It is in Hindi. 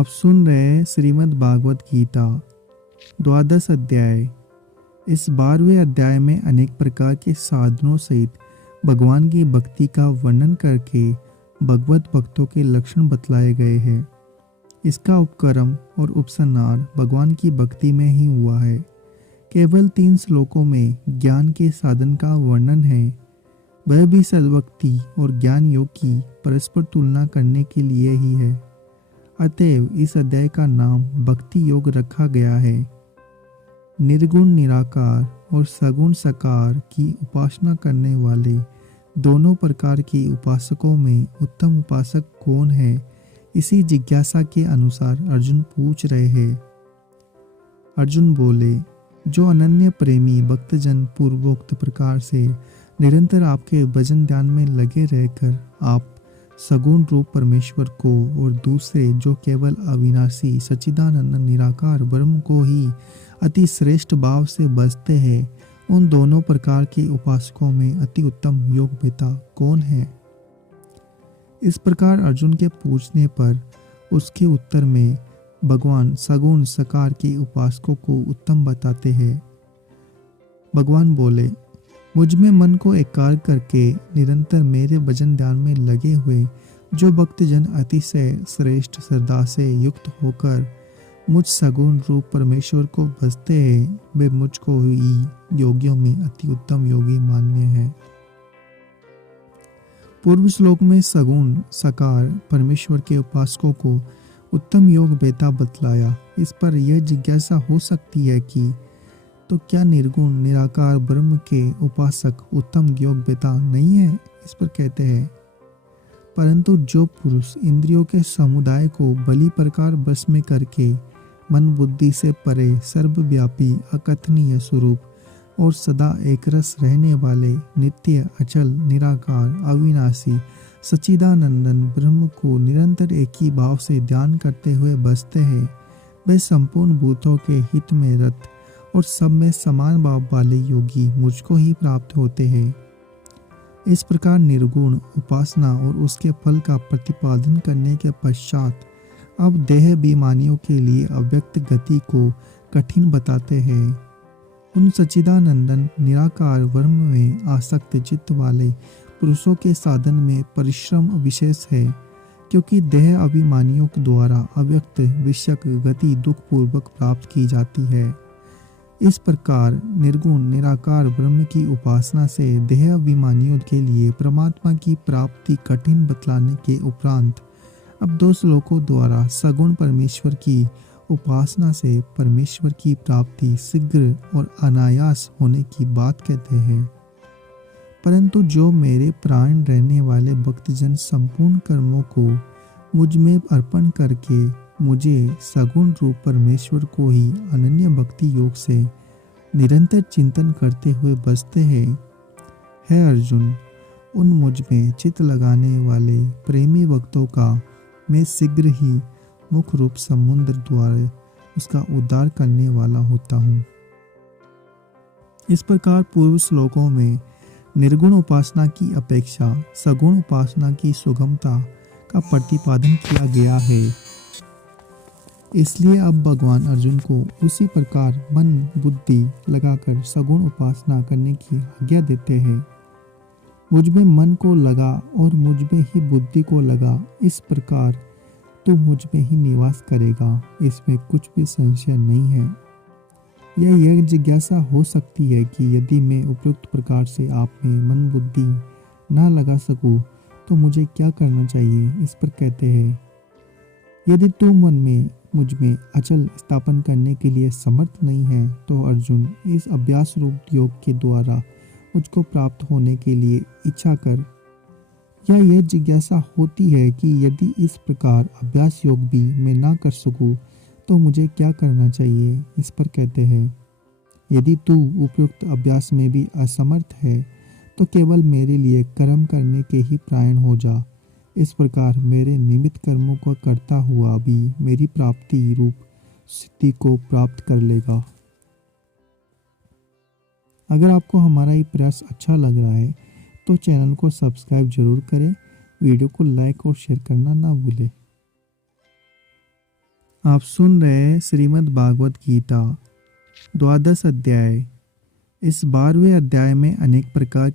आप सुन रहे हैं श्रीमद् भागवत गीता द्वादश अध्याय। इस 12वें अध्याय में अनेक प्रकार के साधनों सहित भगवान की भक्ति का वर्णन करके भगवत भक्तों के लक्षण बतलाए गए हैं। इसका उपक्रम और उपसंहार भगवान की भक्ति में ही हुआ है। केवल 3 श्लोकों में ज्ञान के साधन का वर्णन है, वह भी सद्भक्ति और ज्ञान योग की परस्पर तुलना करने के लिए ही है। अतएव इस अध्याय का नाम भक्ति योग रखा गया है। निर्गुण निराकार और सगुण सकार की उपासना करने वाले दोनों प्रकार के उपासकों में उत्तम उपासक कौन है, इसी जिज्ञासा के अनुसार अर्जुन पूछ रहे हैं। अर्जुन बोले, जो अनन्य प्रेमी भक्तजन पूर्वोक्त प्रकार से निरंतर आपके भजन ध्यान में लगे रहकर आप सगुण रूप परमेश्वर को और दूसरे जो केवल अविनाशी सच्चिदानंद निराकार ब्रह्म को ही अति श्रेष्ठ भाव से भजते हैं, उन दोनों प्रकार के उपासकों में अति उत्तम योग वेता कौन है। इस प्रकार अर्जुन के पूछने पर उसके उत्तर में भगवान सगुण सकार के उपासकों को उत्तम बताते हैं। भगवान बोले, मुझ में मन को एकाग्र करके निरंतर मेरे भजन ध्यान में लगे हुए जो भक्तजन अतिशय श्रेष्ठ श्रद्धा से युक्त होकर मुझ सगुण रूप परमेश्वर को भजते हैं, वे मुझको ही योगियों में अति उत्तम योगी मान्य है। पूर्व श्लोक में सगुण सकार परमेश्वर के उपासकों को उत्तम योग वेता बतलाया। इस पर यह जिज्ञासा हो सकती है कि तो क्या निर्गुण निराकार ब्रह्म के उपासक उत्तम योग वेता नहीं है। इस पर कहते हैं, परंतु जो पुरुष इंद्रियों के समुदाय को बलि प्रकार बस में करके मन बुद्धि से परे सर्वव्यापी अकथनीय स्वरूप और सदा एकरस रहने वाले नित्य अचल निराकार अविनाशी सच्चिदानंदन ब्रह्म को निरंतर एक ही भाव से ध्यान करते हुए बसते हैं, वे संपूर्ण भूतों के हित में रत और सब में समान भाव वाले योगी मुझको ही प्राप्त होते हैं। इस प्रकार निर्गुण उपासना और उसके फल का प्रतिपादन करने के पश्चात अब देह अभिमानियों के लिए अव्यक्त गति को कठिन बताते हैं। उन सच्चिदानंदन निराकार ब्रह्म में आसक्त चित्त वाले पुरुषों के साधन में परिश्रम विशेष है, क्योंकि देह अभिमानियों द्वारा अव्यक्त विषयक गति दुख पूर्वक प्राप्त की जाती है। इस प्रकार निर्गुण निराकार ब्रह्म की उपासना से देह अभिमानियों के लिए परमात्मा की प्राप्ति कठिन बतलाने के उपरांत अब 2 श्लोकों द्वारा सगुण परमेश्वर की उपासना से परमेश्वर की प्राप्ति शीघ्र और अनायास होने की बात कहते हैं। परंतु जो मेरे प्राण रहने वाले भक्तजन संपूर्ण कर्मों को मुझ में अर्पण करके मुझे सगुण रूप परमेश्वर को ही अनन्य भक्ति योग से निरंतर चिंतन करते हुए बसते हैं, है अर्जुन, उन मुझ में चित्त लगाने वाले प्रेमी भक्तों का मैं शीघ्र ही मुख रूप समुद्र द्वारा उसका उद्धार करने वाला होता हूँ। इस प्रकार पूर्व श्लोकों में निर्गुण उपासना की अपेक्षा सगुण उपासना की सुगमता का प्रतिपादन किया गया है। इसलिए अब भगवान अर्जुन को उसी प्रकार मन बुद्धि लगाकर सगुण उपासना करने की आज्ञा देते हैं। मुझ में मन को लगा और मुझ में ही बुद्धि को लगा, इस प्रकार तो मुझ में ही निवास करेगा, इसमें कुछ भी संशय नहीं है। यह जिज्ञासा हो सकती है कि यदि मैं उपयुक्त प्रकार से आप में मन बुद्धि ना लगा सकूं तो मुझे क्या करना चाहिए। इस पर कहते हैं, यदि तू मन में मुझ में अचल स्थापन करने के लिए समर्थ नहीं है तो अर्जुन इस अभ्यास रूप योग के द्वारा मुझको प्राप्त होने के लिए इच्छा कर। यह जिज्ञासा होती है कि यदि इस प्रकार अभ्यास योग भी मैं ना कर सकूं तो मुझे क्या करना चाहिए। इस पर कहते हैं, यदि तू उपयुक्त अभ्यास में भी असमर्थ है तो केवल मेरे लिए कर्म करने के ही प्रायण हो जा। इस प्रकार मेरे निमित्त कर्मों को करता हुआ भी मेरी प्राप्ति रूप सिद्धि को प्राप्त कर लेगा। अगर आपको हमारा ये प्रयास अच्छा लग रहा है तो चैनल को सब्सक्राइब जरूर करें, वीडियो को लाइक और शेयर करना ना भूलें। आप सुन रहे हैं श्रीमद् भागवत गीता द्वादश अध्याय। इस 12वें अध्याय में अनेक प्रकार